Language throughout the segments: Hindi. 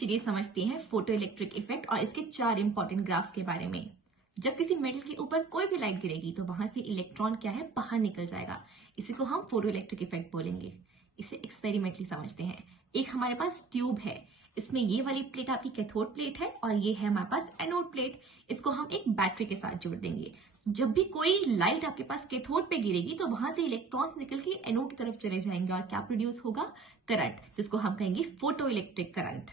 चलिए समझते हैं फोटो इलेक्ट्रिक इफेक्ट और इसके 4 इंपॉर्टेंट ग्राफ्स के बारे में। जब किसी मेटल के ऊपर कोई भी लाइट गिरेगी तो वहां से इलेक्ट्रॉन क्या है बाहर निकल जाएगा। इसी को हम फोटो इलेक्ट्रिक इफेक्ट बोलेंगे। इसे एक्सपेरिमेंटली समझते हैं। एक हमारे पास ट्यूब है, इसमें ये वाली प्लेट आपकी कैथोड प्लेट है और ये है हमारे पास एनोड प्लेट। इसको हम एक बैटरी के साथ जोड़ देंगे। जब भी कोई लाइट आपके पास कैथोड पे गिरेगी तो वहां से इलेक्ट्रॉन्स निकल के एनोड की तरफ चले जाएंगे और क्या प्रोड्यूस होगा? करंट, जिसको हम कहेंगे फोटो इलेक्ट्रिक करंट।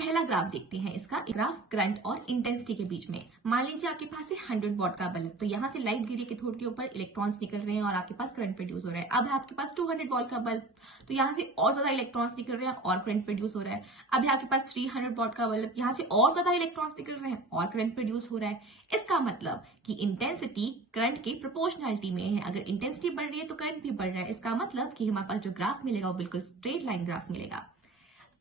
पहला ग्राफ देखते हैं। इसका ग्राफ करंट और इंटेंसिटी के बीच में। मान लीजिए आपके पास है 100 वॉट का बल्ब, तो यहाँ से लाइट गिरी कैथोड के ऊपर, इलेक्ट्रॉन्स निकल रहे हैं और आपके पास करंट प्रोड्यूस हो रहा है। अब है आपके पास 200 वॉट का बल्ब, तो यहाँ से और ज्यादा इलेक्ट्रॉन्स निकल रहे हैं और करंट प्रोड्यूस हो रहा है। अब है आपके पास 300 वॉट का बल्ब, यहाँ से और ज्यादा इलेक्ट्रॉन्स निकल रहे हैं और करंट प्रोड्यूस हो रहा है। इसका मतलब कि इंटेंसिटी करंट के प्रोपोर्शनलिटी में है। अगर इंटेंसिटी बढ़ रही है तो करंट भी बढ़ रहा है। इसका मतलब कि हमारे पास जो ग्राफ मिलेगा वो बिल्कुल स्ट्रेट लाइन ग्राफ मिलेगा।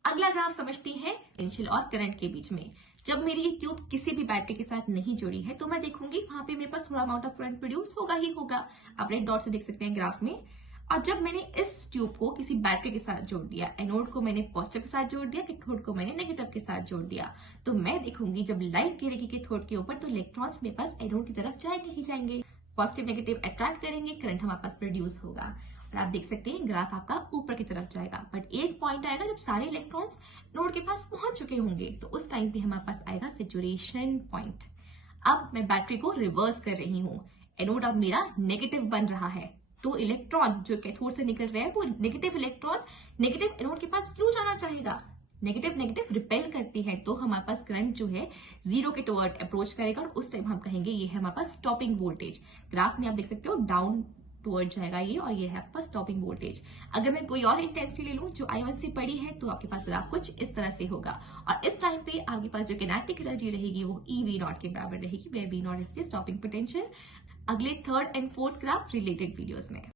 अगला ग्राफ समझते हैं पोटेंशियल और करंट के बीच में। जब मेरी ये ट्यूब किसी भी बैटरी के साथ नहीं जुड़ी है तो मैं देखूंगी वहां पे मेरे पास थोड़ा अमाउंट ऑफ करंट प्रोड्यूस होगा ही होगा। आप रेड डॉट से देख सकते हैं ग्राफ में। और जब मैंने इस ट्यूब को किसी बैटरी के साथ जोड़ दिया, एनोड को मैंने पॉजिटिव के साथ जोड़ दिया, कैथोड को मैंने नेगेटिव के साथ जोड़ दिया, तो मैं देखूंगी जब लाइट गिरेगी कैथोड के ऊपर तो इलेक्ट्रॉन्स मेरे पास एनोड की तरफ जाएंगे ही जाएंगे। पॉजिटिव नेगेटिव अट्रैक्ट करेंगे, करंट हमारे पास प्रोड्यूस होगा। और आप देख सकते हैं ग्राफ आपका ऊपर की तरफ जाएगा। बट एक पॉइंट आएगा जब सारे इलेक्ट्रॉन्स नोड के पास पहुंच चुके होंगे, तो उस टाइम पे हमारे पास आएगा सैचुरेशन पॉइंट। अब मैं बैटरी को रिवर्स कर रही हूँ। एनोड अब मेरा नेगेटिव बन रहा है, तो इलेक्ट्रॉन जो कैथोड से निकल रहे हैं वो नेगेटिव इलेक्ट्रॉन नेगेटिव एनोड के पास क्यों जाना चाहेगा? नेगेटिव नेगेटिव रिपेल करती है, तो हमारे पास करंट जो है जीरो के टुवर्ड अप्रोच करेगा और उस टाइम हम कहेंगे ये है हमारे पास स्टॉपिंग वोल्टेज। ग्राफ में आप देख सकते हो डाउन टुवर्ड जाएगा ये, और ये है आपके पास स्टॉपिंग वोल्टेज। अगर मैं कोई और इंटेंसिटी ले लूं जो I1 से बड़ी है तो आपके पास ग्राफ कुछ इस तरह से होगा। और इस टाइम पे आपके पास जो किनेटिक एनर्जी रहेगी वो EV0 के बराबर रहेगी, वे V0 इज स्टॉपिंग पोटेंशियल। अगले third and fourth graph related videos में।